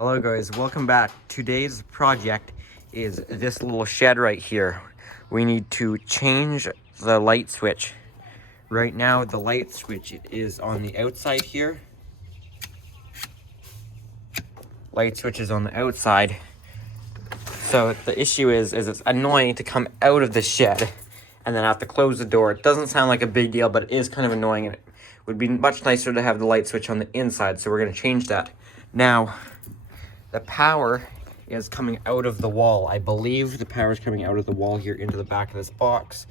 Hello guys, welcome back. Today's project is this little shed right here. We need to change the light switch. Right now the light switch is on the outside here. Light switch is on the outside. So the issue is it's annoying to come out of the shed and then have to close the door. It doesn't sound like a big deal, but it is kind of annoying, and it would be much nicer to have the light switch on the inside, so we're gonna change that. Now, the power is coming out of the wall. I believe the power is coming out of the wall here into the back of this box.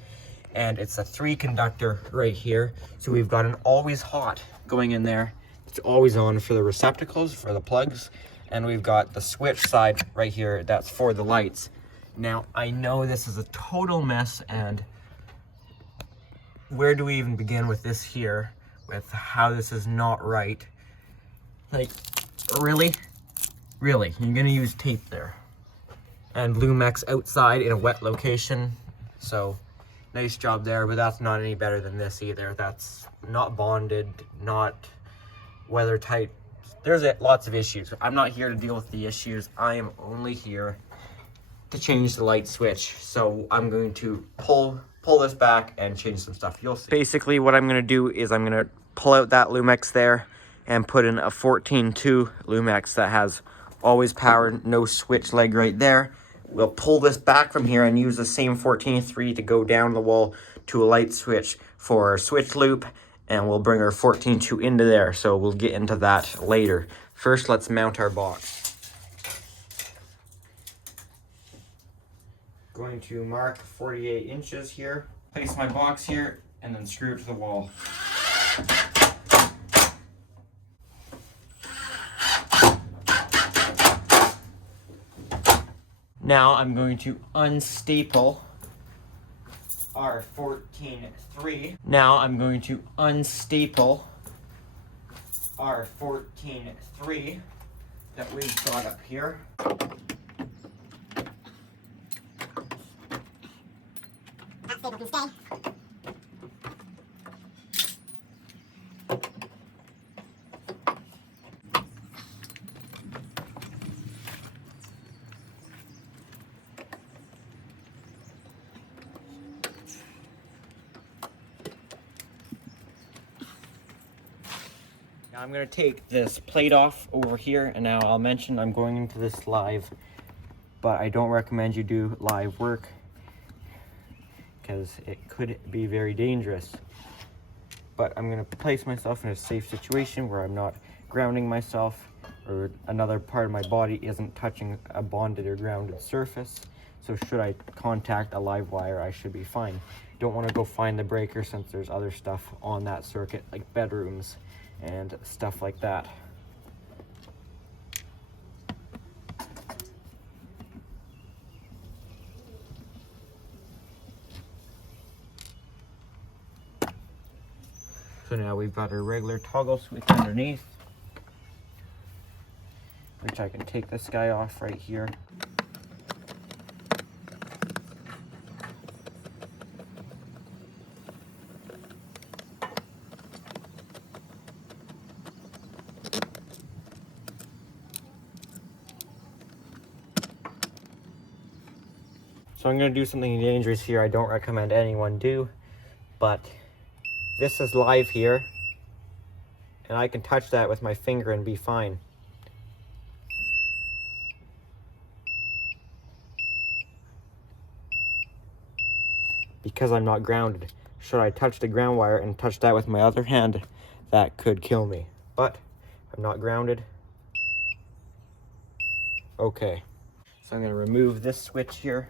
And it's a 3 conductor right here. So we've got an always hot going in there. It's always on for the receptacles, for the plugs. And we've got the switch side right here that's for the lights. Now, I know this is a total mess, and where do we even begin with this here? With how this is not right. Like, really? Really, you're gonna use tape there. And Lumex outside in a wet location. So, nice job there, but that's not any better than this either. That's not bonded, not weather tight. There's lots of issues. I'm not here to deal with the issues. I am only here to change the light switch. So I'm going to pull this back and change some stuff. You'll see. Basically what I'm gonna do is I'm gonna pull out that Lumex there and put in a 14.2 Lumex that has always power, no switch leg right there. We'll pull this back from here and use the same 14.3 to go down the wall to a light switch for our switch loop, and we'll bring our 14.2 into there. So we'll get into that later. First, let's mount our box. Going to mark 48 inches here. Place my box here and then screw it to the wall. Now I'm going to unstaple our 14.3. Now I'm going to unstaple our 14.3 that we've got up here. That staple can stay. I'm going to take this plate off over here, and now I'll mention I'm going into this live, but I don't recommend you do live work because it could be very dangerous. But I'm going to place myself in a safe situation where I'm not grounding myself or another part of my body isn't touching a bonded or grounded surface. So should I contact a live wire, I should be fine. Don't want to go find the breaker since there's other stuff on that circuit, like bedrooms and stuff like that. So now we've got our regular toggle switch underneath, which I can take this guy off right here. So I'm going to do something dangerous here I don't recommend anyone do, but this is live here, and I can touch that with my finger and be fine. Because I'm not grounded. Should I touch the ground wire and touch that with my other hand, that could kill me. But I'm not grounded. Okay. So I'm going to remove this switch here.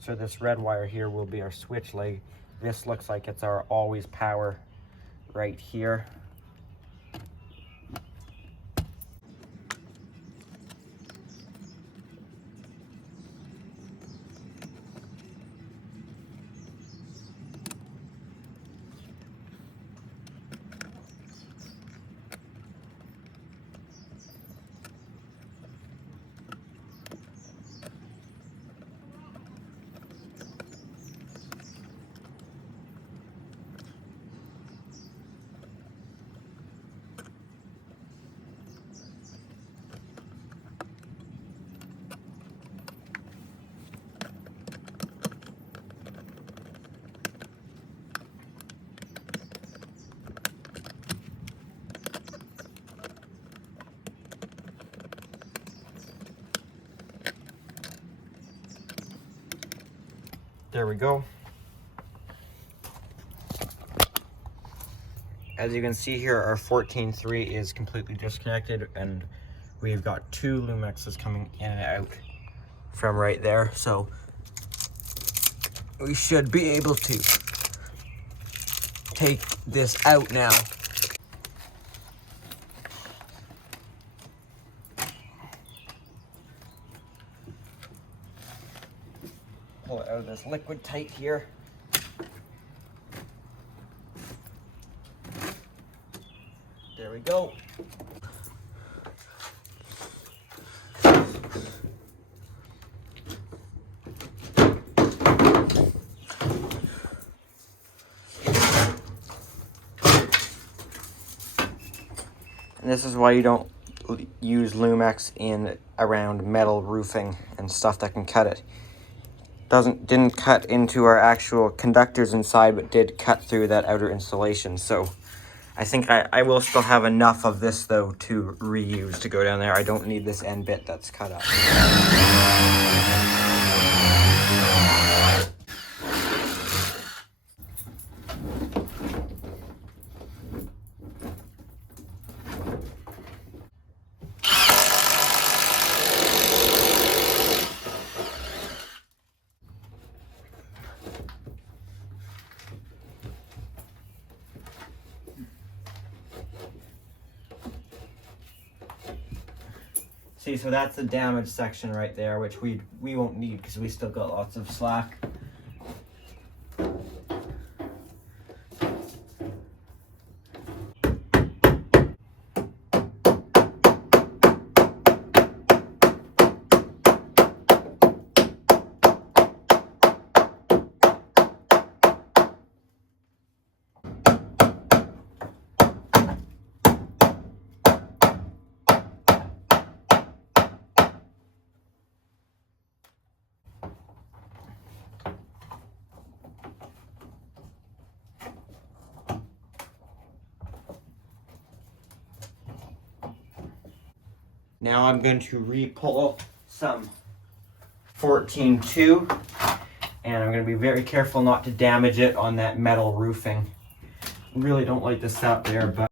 So this red wire here will be our switch leg. This looks like it's our always power right here. There we go. As you can see here, our 14.3 is completely disconnected, and we've got 2 Lumexes coming in and out from right there. So we should be able to take this out now. Pull it out of this liquid tight here. There we go. And this is why you don't use Lumex in around metal roofing and stuff that can cut it. Didn't cut into our actual conductors inside, but did cut through that outer insulation. So I think I will still have enough of this though to reuse to go down there. I don't need this end bit that's cut up. See, so that's the damaged section right there, which we won't need because we still got lots of slack. Now I'm going to re-pull some 14.2, and I'm going to be very careful not to damage it on that metal roofing. Really don't like this out there, but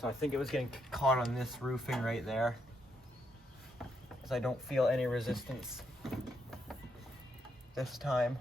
so I think it was getting caught on this roofing right there, because I don't feel any resistance this time.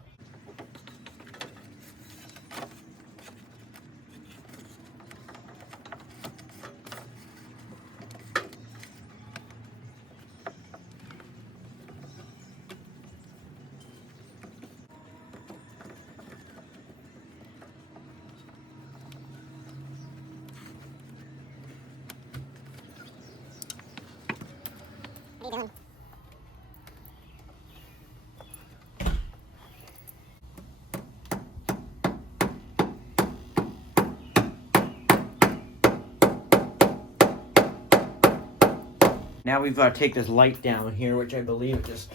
Now we've got to take this light down here, which I believe just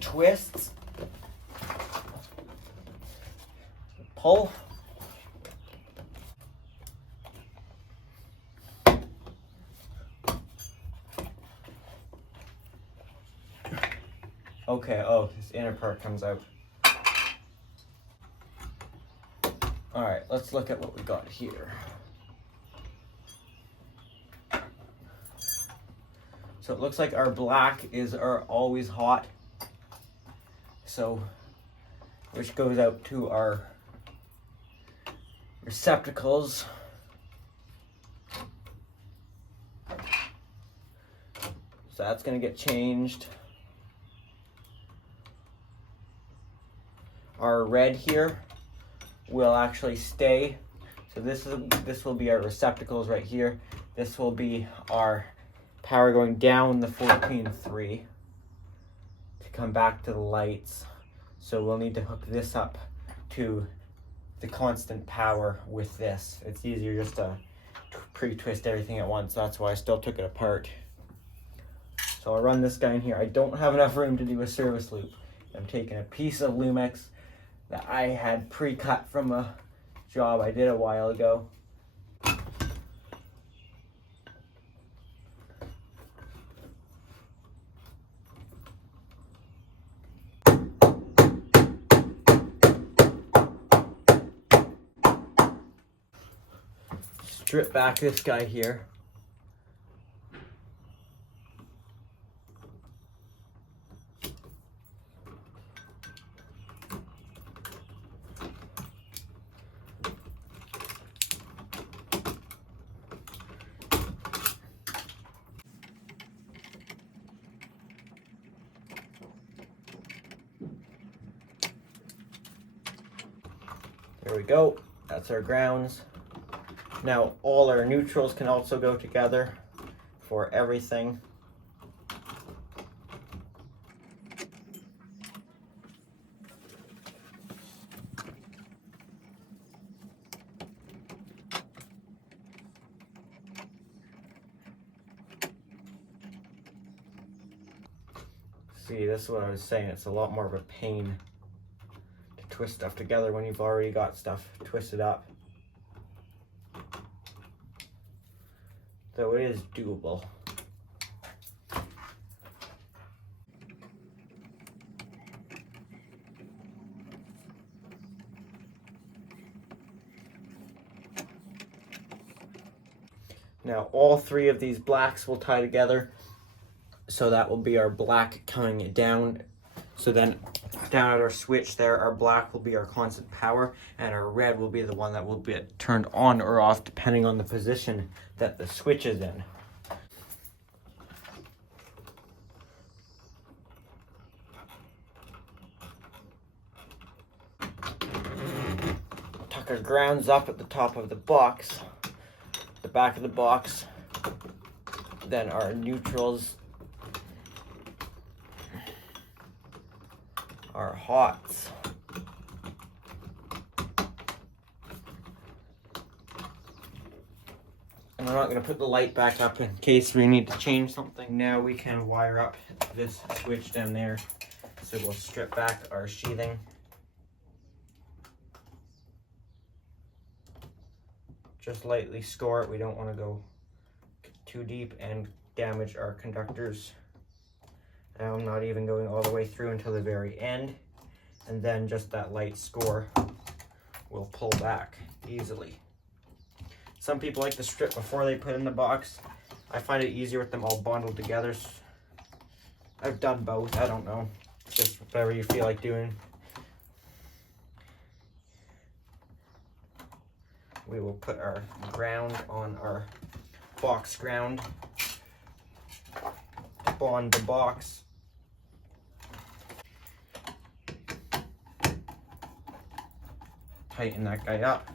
twists. Pull. Okay, oh, this inner part comes out. Alright, let's look at what we got here. So it looks like our black are always hot. So, which goes out to our receptacles. So that's gonna get changed. Our red here will actually stay. So this will be our receptacles right here. This will be our power going down the 14.3 to come back to the lights. So we'll need to hook this up to the constant power with this. It's easier just to pre-twist everything at once. That's why I still took it apart. So I'll run this guy in here. I don't have enough room to do a service loop. I'm taking a piece of Lumex that I had pre-cut from a job I did a while ago. strip back this guy here. There we go, that's our grounds. Now all our neutrals can also go together for everything. See, this is what I was saying, it's a lot more of a pain to twist stuff together when you've already got stuff twisted up. So it is doable. Now all three of these blacks will tie together. So that will be our black coming down. So then down at our switch there, our black will be our constant power and our red will be the one that will be turned on or off depending on the position that the switch is in. Tuck our grounds up at the top of the box, the back of the box, then our neutrals, our hots, and we're not going to put the light back up in case we need to change something. Now we can wire up this switch down there. So we'll strip back our sheathing. Just lightly score it. We don't want to go too deep and damage our conductors. Now I'm not even going all the way through until the very end, and then just that light score will pull back easily. Some people like to strip before they put in the box. I find it easier with them all bundled together. I've done both, I don't know. Just whatever you feel like doing. We will put our ground on our box ground, bond the box. Tighten that guy up.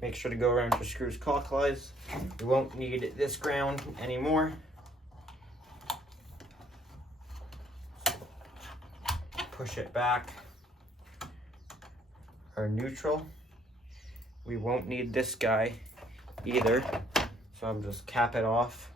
Make sure to go around your screws clockwise. We won't need this ground anymore. Push it back. Our neutral. We won't need this guy either, so I'm just cap it off.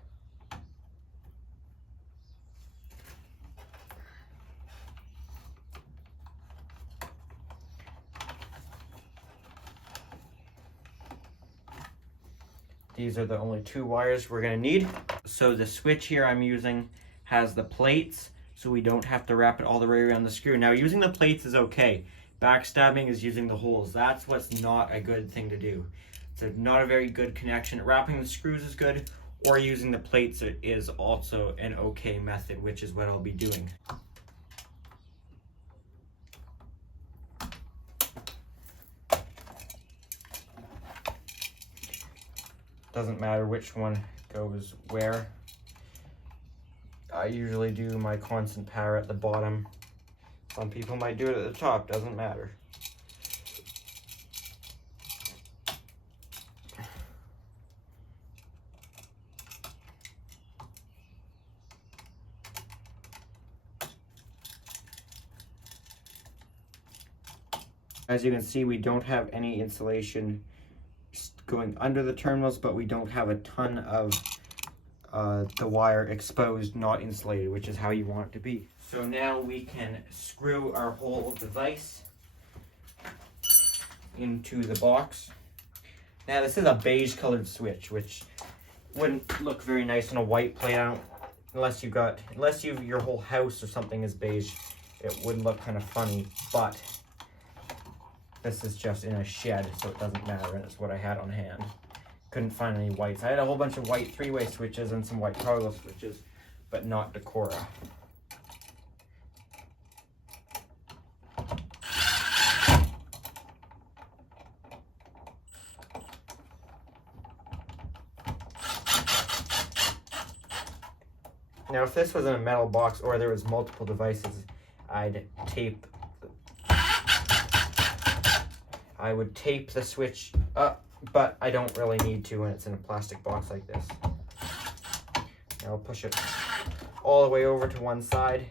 These are the only two wires we're gonna need. So the switch here I'm using has the plates, so we don't have to wrap it all the way around the screw. Now using the plates is okay. Backstabbing is using the holes. That's what's not a good thing to do. It's not a very good connection. Wrapping the screws is good, or using the plates is also an okay method, which is what I'll be doing. Doesn't matter which one goes where. I usually do my constant power at the bottom. Some people might do it at the top, doesn't matter. As you can see, we don't have any insulation going under the terminals, but we don't have a ton of the wire exposed, not insulated, which is how you want it to be. So now we can screw our whole device into the box. Now this is a beige colored switch, which wouldn't look very nice on a white plate. Unless your whole house or something is beige, it would look kind of funny, but This is just in a shed, so it doesn't matter, and it's what I had on hand. Couldn't find any whites. I had a whole bunch of white three-way switches and some white toggle switches, but not Decora. Now, if this was in a metal box or there was multiple devices, I would tape the switch up, but I don't really need to when it's in a plastic box like this. Now I'll push it all the way over to one side.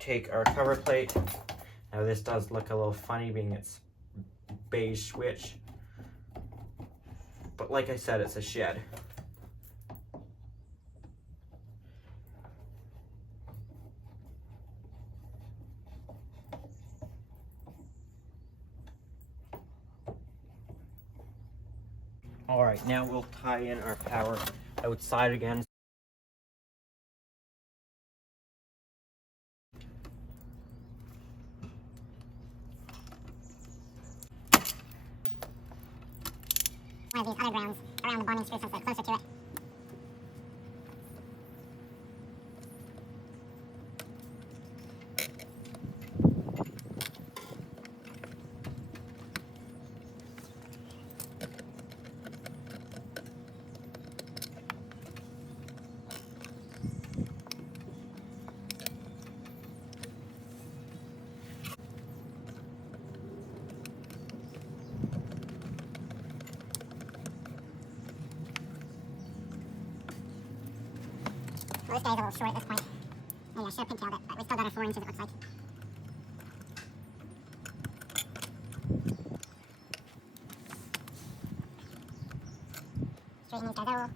Take our cover plate. Now this does look a little funny being it's beige switch. But like I said, it's a shed. All right, now we'll tie in our power outside again. One of these other grounds around the bonding screw since they're closer to it. Well, this guy's a little short at this point. Maybe I should have pigtailed it, but we still got our 4 inches, it looks like. Straighten these guys out a little.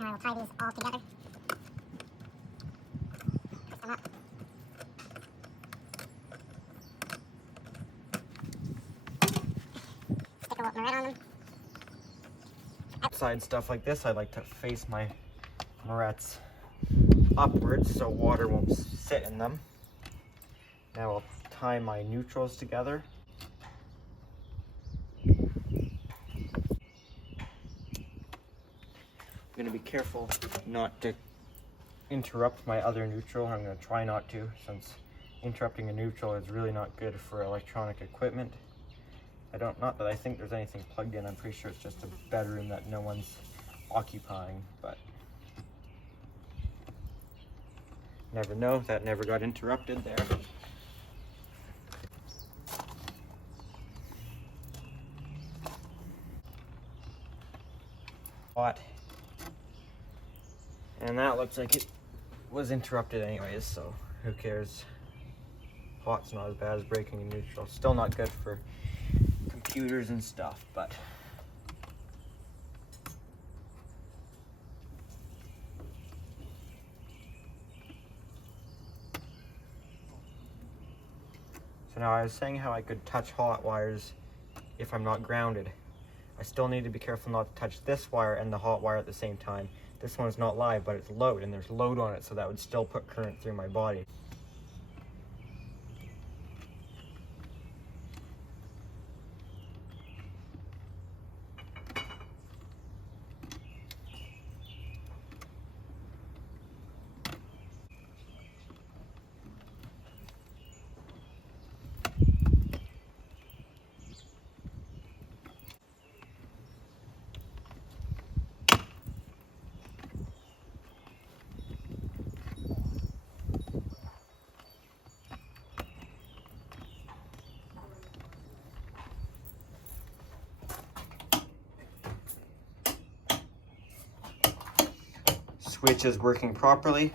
Now we'll tie these all together. Twist them up. Stick a little red on them. Outside stuff like this, I like to face my morettes upwards so water won't sit in them. Now I'll tie my neutrals together. I'm going to be careful not to interrupt my other neutral. I'm going to try not to, since interrupting a neutral is really not good for electronic equipment. Not that I think there's anything plugged in. I'm pretty sure it's just a bedroom that no one's occupying, but never know. That never got interrupted there. Hot. And that looks like it was interrupted anyways, so who cares? Hot's not as bad as breaking a neutral. Still not good for computers and stuff, but so now I was saying how I could touch hot wires if I'm not grounded. I still need to be careful not to touch this wire and the hot wire at the same time. This one's not live, but it's load, and there's load on it, so that would still put current through my body. Switch is working properly.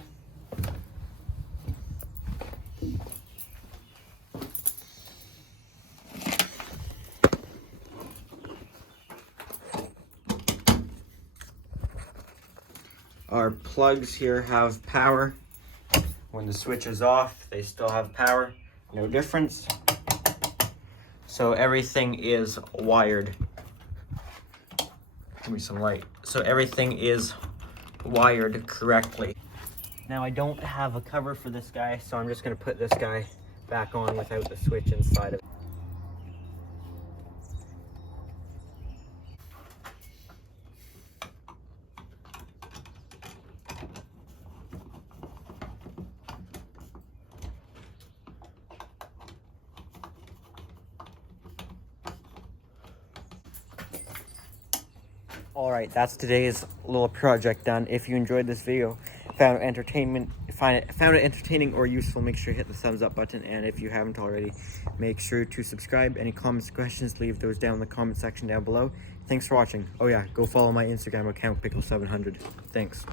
Our plugs here have power. When the switch is off, they still have power. No difference. So everything is wired. Give me some light. So everything is wired correctly. Now I don't have a cover for this guy, so I'm just gonna put this guy back on without the switch inside of it. Alright, that's today's little project done. If you enjoyed this video, found it entertaining or useful, make sure you hit the thumbs up button. And if you haven't already, make sure to subscribe. Any comments, questions, leave those down in the comment section down below. Thanks for watching. Oh yeah, go follow my Instagram account, Pickle700. Thanks.